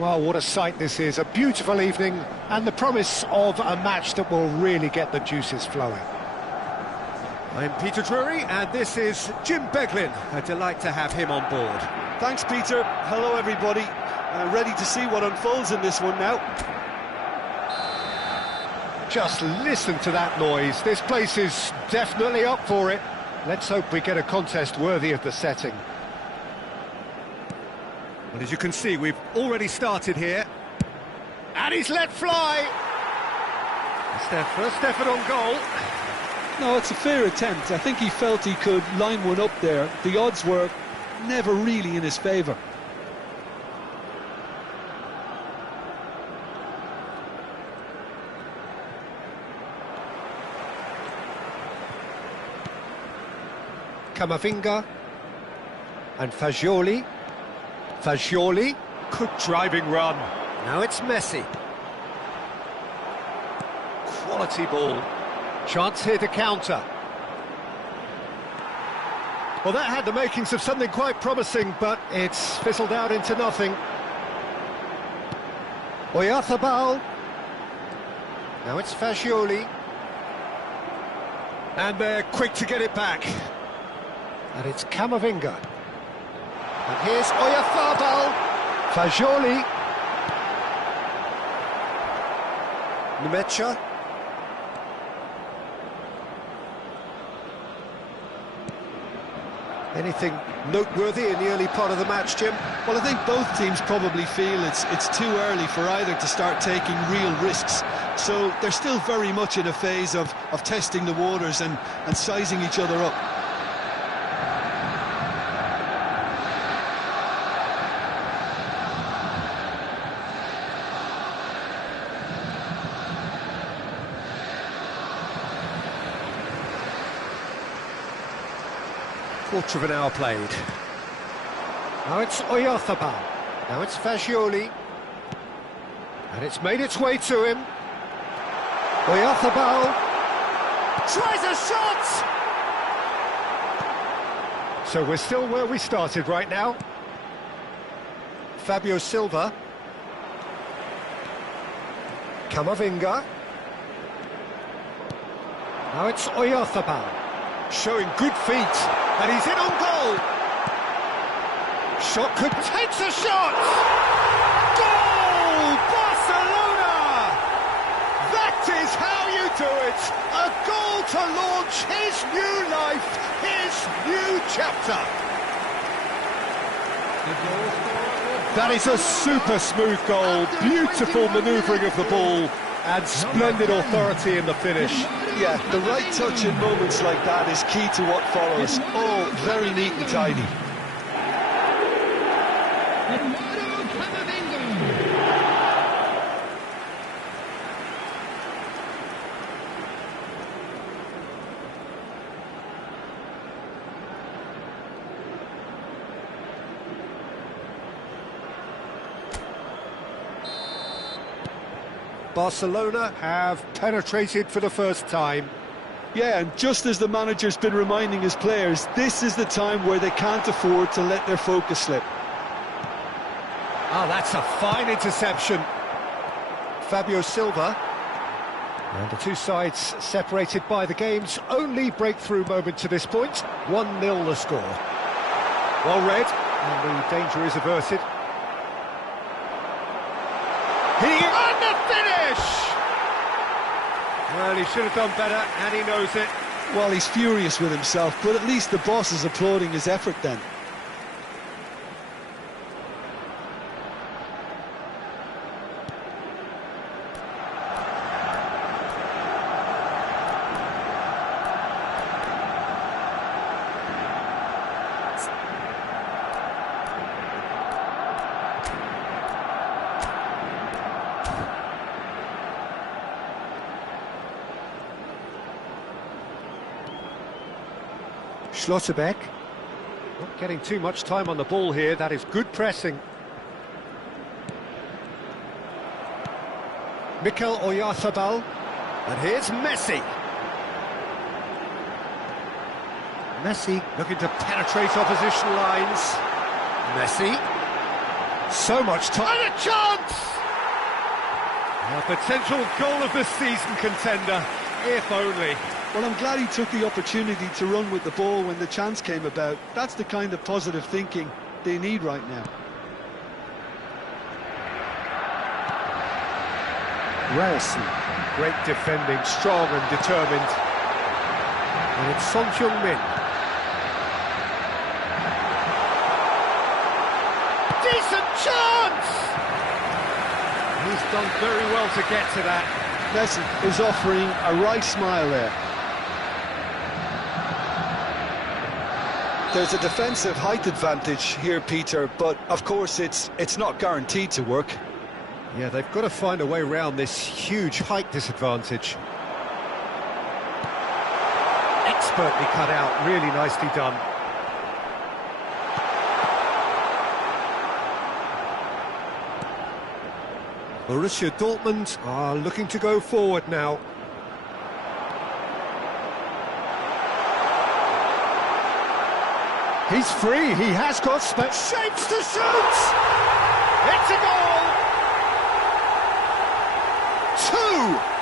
Well, what a sight this is, a beautiful evening and the promise of a match that will really get the juices flowing. I'm Peter Drury and this is Jim Beglin. A delight to have him on board. Thanks, Peter. Hello, everybody. Ready to see what unfolds in this one now. Just listen to that noise. This place is definitely up for it. Let's hope we get a contest worthy of the setting. Well, as you can see, we've already started here. And he's let fly! It's their first effort on goal. No, it's a fair attempt. I think he felt he could line one up there. The odds were never really in his favour. Camavinga and Fagioli. Fagioli, good driving run. Now it's Messi. Quality ball. Chance here to counter. Well, that had the makings of something quite promising, but it's fizzled out into nothing. Oyarzabal. Now it's Fagioli. And they're quick to get it back. And it's Camavinga. And here's Oyarzabal. Fagioli. Nmecha. Anything noteworthy in the early part of the match, Jim? Well, I think both teams probably feel it's too early for either to start taking real risks. So they're still very much in a phase of testing the waters and sizing each other up. Quarter of an hour played. Now it's Oyarzabal. Now it's Fagioli. And it's made its way to him. Oyarzabal tries a shot! So we're still where we started right now. Fabio Silva. Camavinga. Now it's Oyarzabal. Showing good feet. And he's in on goal! Shot could... takes a shot! Goal! Barcelona! That is how you do it! A goal to launch his new life, his new chapter! That is a super smooth goal, beautiful manoeuvring of the ball, and splendid authority in the finish. Yeah, the right touch in moments like that is key to what follows. Oh, very neat and tidy. Barcelona have penetrated for the first time. Yeah, and just as the manager's been reminding his players, this is the time where they can't afford to let their focus slip. Oh, that's a fine interception. Fabio Silva. And the two sides separated by the game's only breakthrough moment to this point. 1-0 the score. Well read, and the danger is averted. And the finish! Well, he should have done better, and he knows it. Well, he's furious with himself, but at least the boss is applauding his effort then. Schlotterbeck. Not getting too much time on the ball here, that is good pressing. Mikel Oyarzabal. And here's Messi. Messi looking to penetrate opposition lines. Messi. So much time. And a chance! A potential goal of the season contender, if only. Well, I'm glad he took the opportunity to run with the ball when the chance came about. That's the kind of positive thinking they need right now. Ryerson, great defending, strong and determined. And it's Son Heung-min. Decent chance! He's done very well to get to that. Messi is offering a right smile there. There's a defensive height advantage here, Peter, but of course it's not guaranteed to work. Yeah, they've got to find a way around this huge height disadvantage. Expertly cut out, really nicely done. Borussia Dortmund are looking to go forward now. He's free, he has got space. Shapes to shoot! It's a goal!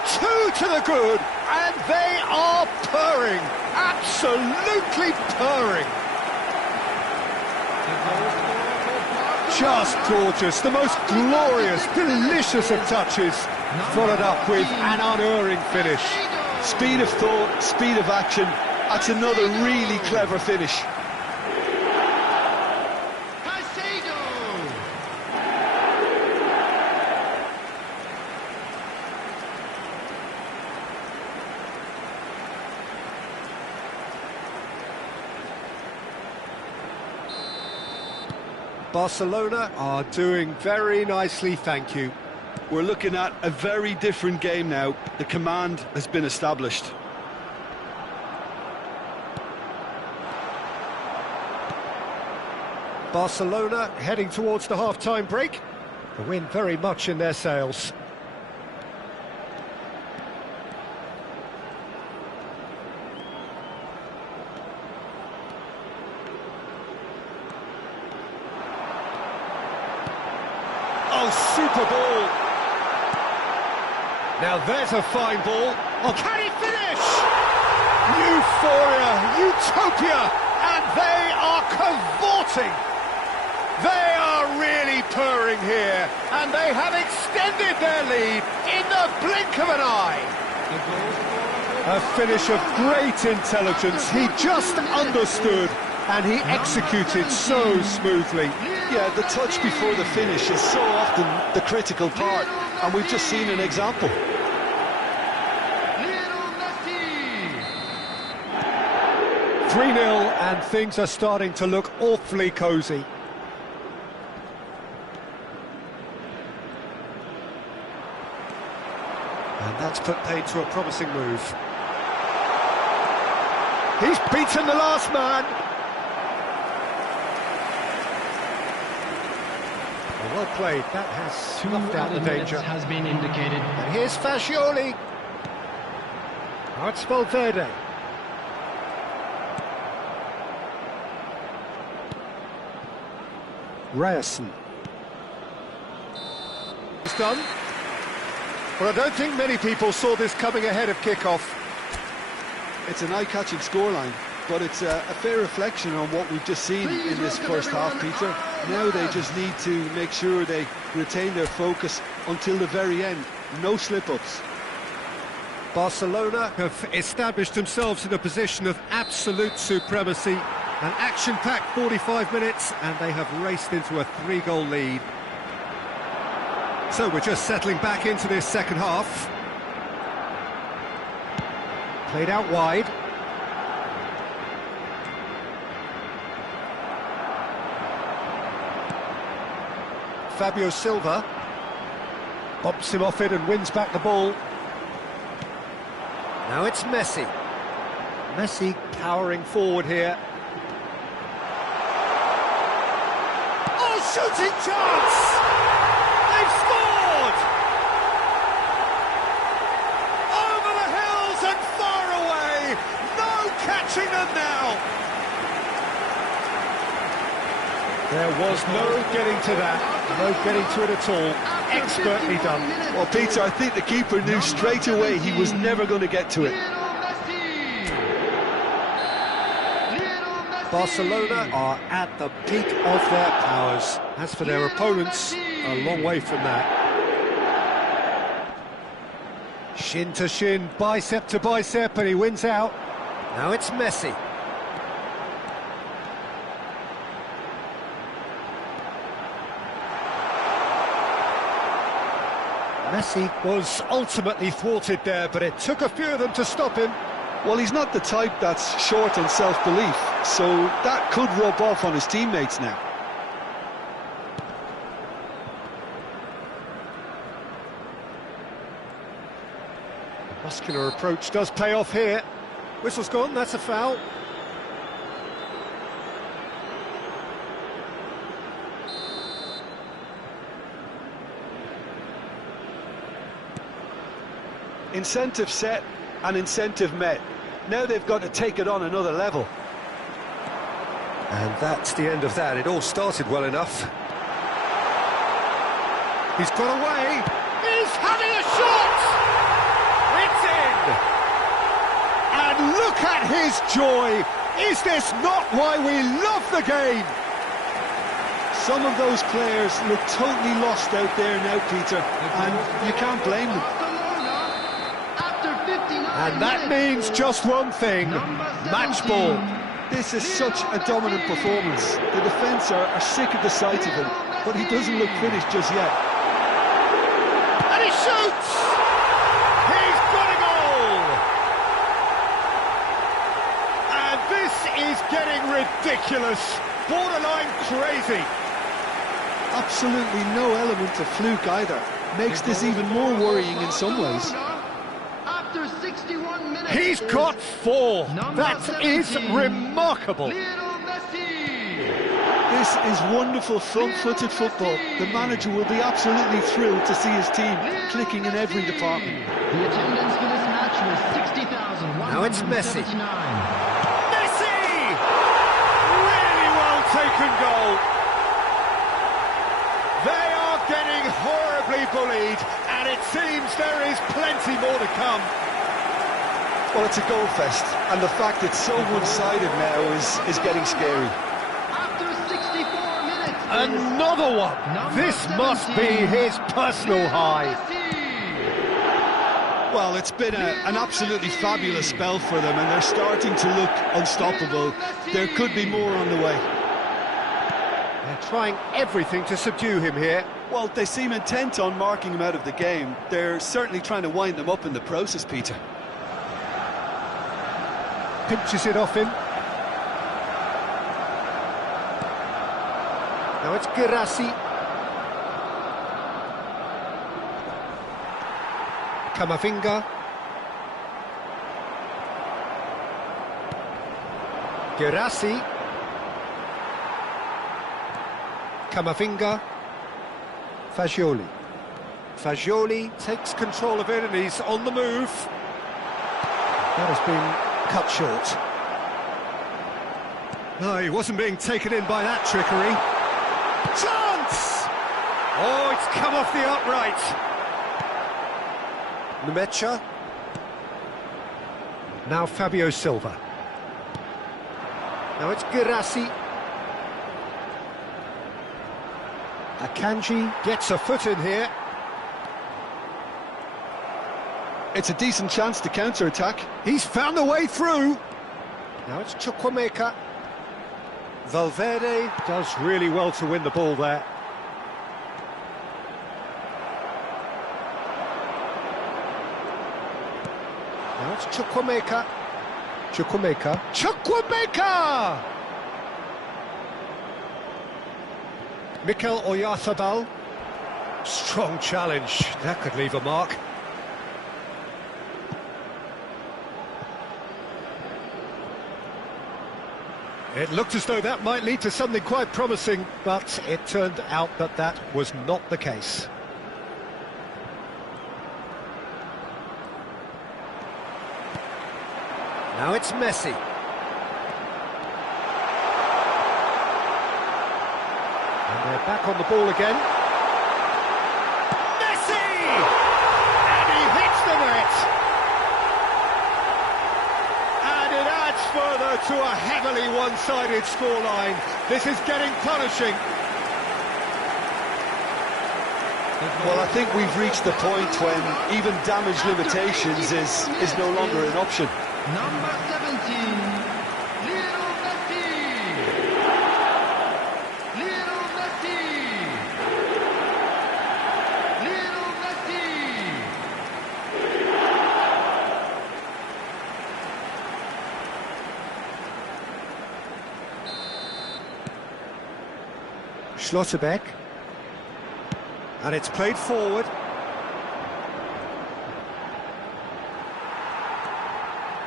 Two to the good, and they are purring, absolutely purring. Just gorgeous, the most glorious, delicious of touches, followed up with an unerring finish. Speed of thought, speed of action, that's another really clever finish. Barcelona are doing very nicely, thank you. We're looking at a very different game now. The command has been established. Barcelona heading towards the half-time break. The wind very much in their sails. Oh, super ball. Now there's a fine ball. Oh, can he finish? Euphoria, utopia, and they are cavorting. They are really purring here, and they have extended their lead in the blink of an eye. A finish of great intelligence. He just understood, and he executed so smoothly. Yeah, the touch before the finish is so often the critical part, and we've just seen an example. 3-0, and things are starting to look awfully cosy. And that's put paid to a promising move. He's beaten the last man. Well played, that has snuffed out the danger. Has been indicated. And here's Fascioli. Now it's Valverde. Ryerson. It's done. But I don't think many people saw this coming ahead of kick-off. It's an eye-catching scoreline, but it's a fair reflection on what we've just seen in this first half, Peter. Now they just need to make sure they retain their focus until the very end. No slip-ups. Barcelona have established themselves in a position of absolute supremacy. An action-packed 45 minutes, and they have raced into a 3-goal lead. So we're just settling back into this second half. Played out wide. Fabio Silva bumps him off it and wins back the ball. Now it's Messi. Messi powering forward here. Oh, shooting chance! They've scored! Over the hills and far away! No catching them now! There was no getting to that. No getting to it at all. Expertly done. Well, Peter, I think the keeper knew straight away he was never going to get to it. Barcelona are at the peak of their powers. As for their opponents, a long way from that. Shin to shin, bicep to bicep, and he wins out. Now it's Messi. Messi was ultimately thwarted there, but it took a few of them to stop him. Well, he's not the type that's short on self-belief, so that could rub off on his teammates now. The muscular approach does pay off here. Whistle's gone, that's a foul. Incentive set and incentive met. Now they've got to take it on another level. And that's the end of that. It all started well enough. He's got away. He's having a shot! It's in! And look at his joy! Is this not why we love the game? Some of those players look totally lost out there now, Peter, and you can't blame them. And that means just one thing, match ball. This is such a dominant performance. The defence are sick of the sight of him, but he doesn't look finished just yet. And he shoots! He's got a goal! And this is getting ridiculous, borderline crazy. Absolutely no element of fluke either. Makes this even more worrying in some ways. He's got 4. That is remarkable. This is wonderful front-footed football. The manager will be absolutely thrilled to see his team clicking in every department. The attendance for this match was 60,179. Now it's Messi. Messi! Really well taken goal. They are getting horribly bullied, and it seems there is plenty more to come. Well, it's a goal fest, and the fact it's so one-sided now is getting scary. After 64 minutes, Another one! This must be his personal high. Well, it's been an absolutely fabulous spell for them, and they're starting to look unstoppable. There could be more on the way. They're trying everything to subdue him here. Well, they seem intent on marking him out of the game. They're certainly trying to wind them up in the process, Peter. Pinches it off him. Now it's Guirassy. Camavinga. Guirassy. Camavinga. Fagioli. Fagioli takes control of it and he's on the move. That has been cut short. No, he wasn't being taken in by that trickery. Chance! Oh, it's come off the upright. Nmecha. Now Fabio Silva. Now it's Guirassy. Akanji gets a foot in here. It's a decent chance to counter-attack. He's found a way through. Now it's Chukwuemeka. Valverde does really well to win the ball there. Now it's Chukwuemeka. Chukwuemeka! Mikel Oyarzabal. Strong challenge. That could leave a mark. It looked as though that might lead to something quite promising, but it turned out that that was not the case. Now it's Messi. And they're back on the ball again. closer to a heavily one-sided scoreline. This is getting punishing. Well, I think we've reached the point when even damage limitations is no longer an option. Number 17, Lionel Messi. Lionel Messi. Lionel Messi. Schlotterbeck. And it's played forward.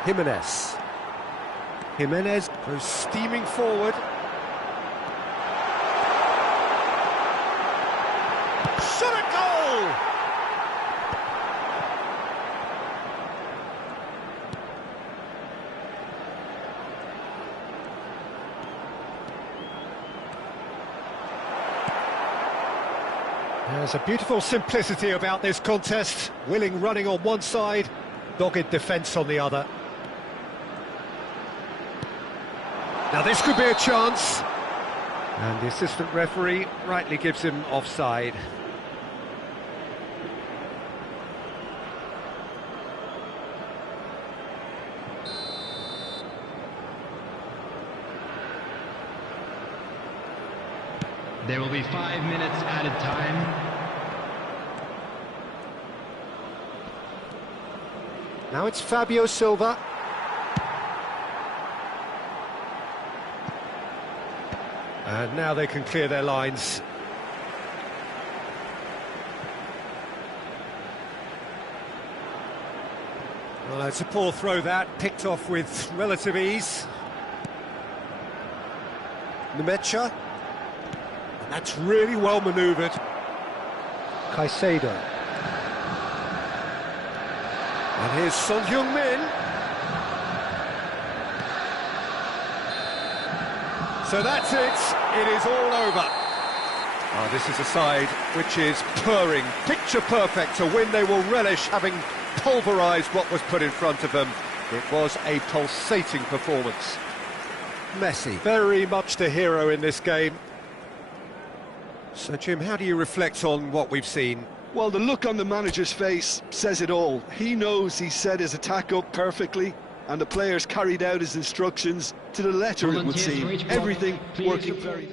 Jimenez. Jimenez goes steaming forward. Shot a goal! There's a beautiful simplicity about this contest. Willing running on one side, dogged defence on the other. Now this could be a chance. And the assistant referee rightly gives him offside. There will be 5 minutes added time. Now it's Fabio Silva. And now they can clear their lines. Well, it's a poor throw that, picked off with relative ease. Nemecha. And that's really well manoeuvred. Caicedo. And here's Son Heung-min. So that's it. It is all over. Oh, this is a side which is purring, picture perfect, a win they will relish, having pulverised what was put in front of them. It was a pulsating performance. Messi, very much the hero in this game. So, Jim, how do you reflect on what we've seen? Well, the look on the manager's face says it all. He knows he set his attack up perfectly, and the players carried out his instructions to the letter, it would seem. Everything working very...